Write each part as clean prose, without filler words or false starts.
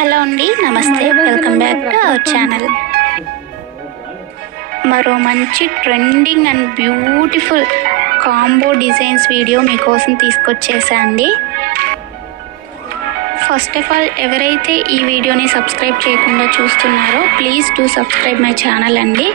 Hello అండి, నమస్తే, welcome back to our channel. మరో మంచి trending and beautiful combo designs video మీకోసం తీసుకొచ్చేసా అండి. ఫస్ట్ ఆఫ్ ఆల్ ఎవరైతే ఈ వీడియోని సబ్స్క్రైబ్ చేయకుండా చూస్తున్నారో please do subscribe my channel అండి.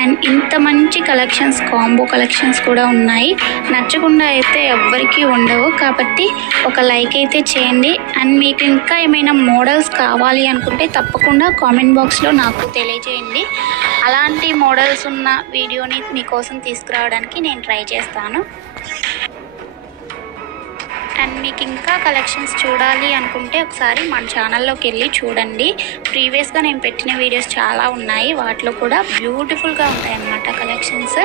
అండ్ ఇంత మంచి కలెక్షన్స్, కాంబో కలెక్షన్స్ కూడా ఉన్నాయి. నచ్చకుండా అయితే ఎవ్వరికీ ఉండవు, కాబట్టి ఒక లైక్ అయితే చేయండి. అండ్ మీకు ఇంకా ఏమైనా మోడల్స్ కావాలి అనుకుంటే తప్పకుండా కామెంట్ బాక్స్లో నాకు తెలియజేయండి. అలాంటి మోడల్స్ ఉన్న వీడియోని మీకోసం తీసుకురావడానికి నేను ట్రై చేస్తాను. అండ్ మీకు ఇంకా కలెక్షన్స్ చూడాలి అనుకుంటే ఒకసారి మన ఛానల్లోకి వెళ్ళి చూడండి. ప్రీవియస్గా నేను పెట్టిన వీడియోస్ చాలా ఉన్నాయి, వాటిలో కూడా బ్యూటిఫుల్గా ఉంటాయన్నమాట కలెక్షన్స్.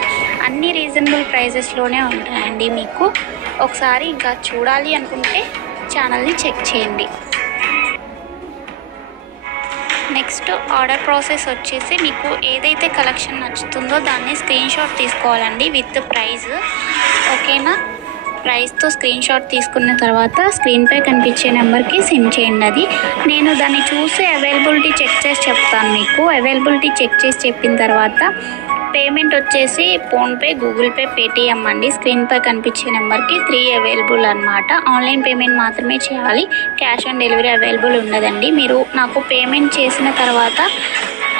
అన్ని రీజనబుల్ ప్రైజెస్లోనే ఉంటాయండి. మీకు ఒకసారి ఇంకా చూడాలి అనుకుంటే ఛానల్ని చెక్ చేయండి. నెక్స్ట్ ఆర్డర్ ప్రాసెస్ వచ్చేసి మీకు ఏదైతే కలెక్షన్ నచ్చుతుందో దాన్ని స్క్రీన్ షాట్ తీసుకోవాలండి విత్ ప్రైజ్. ఓకేనా? ప్రైస్తో స్క్రీన్ షాట్ తీసుకున్న తర్వాత స్క్రీన్పై కనిపించే నెంబర్కి సెండ్ చేయండి. అది నేను దాన్ని చూసి అవైలబిలిటీ చెక్ చేసి చెప్తాను. మీకు అవైలబిలిటీ చెక్ చేసి చెప్పిన తర్వాత పేమెంట్ వచ్చేసి ఫోన్పే, గూగుల్ పే, పేటిఎం అండి. స్క్రీన్పై కనిపించే నెంబర్కి 3 అవైలబుల్ అనమాట. ఆన్లైన్ పేమెంట్ మాత్రమే చేయాలి, క్యాష్ ఆన్ డెలివరీ అవైలబుల్ ఉండదండి. మీరు నాకు పేమెంట్ చేసిన తర్వాత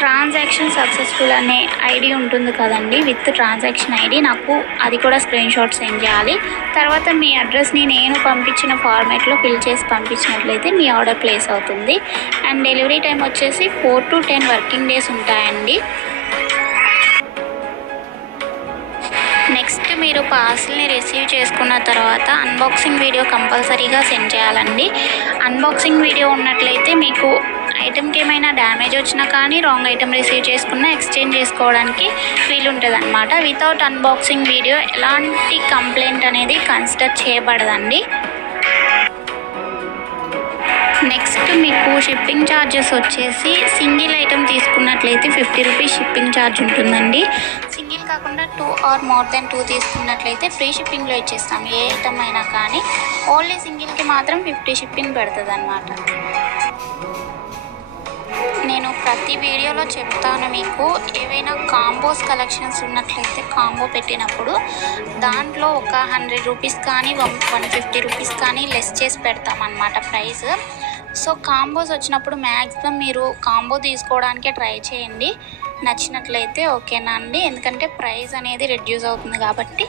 ట్రాన్సాక్షన్ సక్సెస్ఫుల్ అనే ఐడి ఉంటుంది కదండి, విత్ ట్రాన్సాక్షన్ ఐడి, నాకు అది కూడా స్క్రీన్ షాట్ సెండ్ చేయాలి. తర్వాత మీ అడ్రస్ని నేను పంపించిన ఫార్మాట్లో ఫిల్ చేసి పంపించినట్లయితే మీ ఆర్డర్ ప్లేస్ అవుతుంది. అండ్ డెలివరీ టైం వచ్చేసి 4 to 10 వర్కింగ్ డేస్ ఉంటాయండి. నెక్స్ట్ మీరు పార్సిల్ని రిసీవ్ చేసుకున్న తర్వాత అన్బాక్సింగ్ వీడియో కంపల్సరీగా సెండ్ చేయాలండి. అన్బాక్సింగ్ వీడియో ఉన్నట్లయితే మీకు ఐటెంకి ఏమైనా డ్యామేజ్ వచ్చినా కానీ రాంగ్ ఐటెం రిసీవ్ చేసుకున్నా ఎక్స్చేంజ్ చేసుకోవడానికి వీలుంటుంది అనమాట. వితౌట్ అన్బాక్సింగ్ వీడియో ఎలాంటి కంప్లైంట్ అనేది కన్సిడర్ చేయబడదండి. నెక్స్ట్ మీకు షిప్పింగ్ ఛార్జెస్ వచ్చేసి సింగిల్ ఐటెం తీసుకున్నట్లయితే 50 రూపీస్ షిప్పింగ్ ఛార్జ్ ఉంటుందండి. సింగిల్ కాకుండా 2 or more than 2 తీసుకున్నట్లయితే ఫ్రీ షిప్పింగ్లో ఇచ్చేస్తాం. ఏ ఐటమ్ అయినా కానీ ఓన్లీ సింగిల్కి మాత్రం 50 షిప్పింగ్ పడుతుంది అన్నమాట. నేను ప్రతి వీడియోలో చెప్తాను, మీకు ఏవైనా కాంబోస్ కలెక్షన్స్ ఉన్నట్లయితే కాంబో పెట్టినప్పుడు దాంట్లో ఒక 100 రూపీస్ కానీ 150 రూపీస్ కానీ లెస్ చేసి పెడతామన్నమాట ప్రైస్. సో కాంబోస్ వచ్చినప్పుడు మ్యాక్సిమం మీరు కాంబో తీసుకోవడానికే ట్రై చేయండి నచ్చినట్లయితే. ఓకేనా అండి? ఎందుకంటే ప్రైస్ అనేది రెడ్యూస్ అవుతుంది కాబట్టి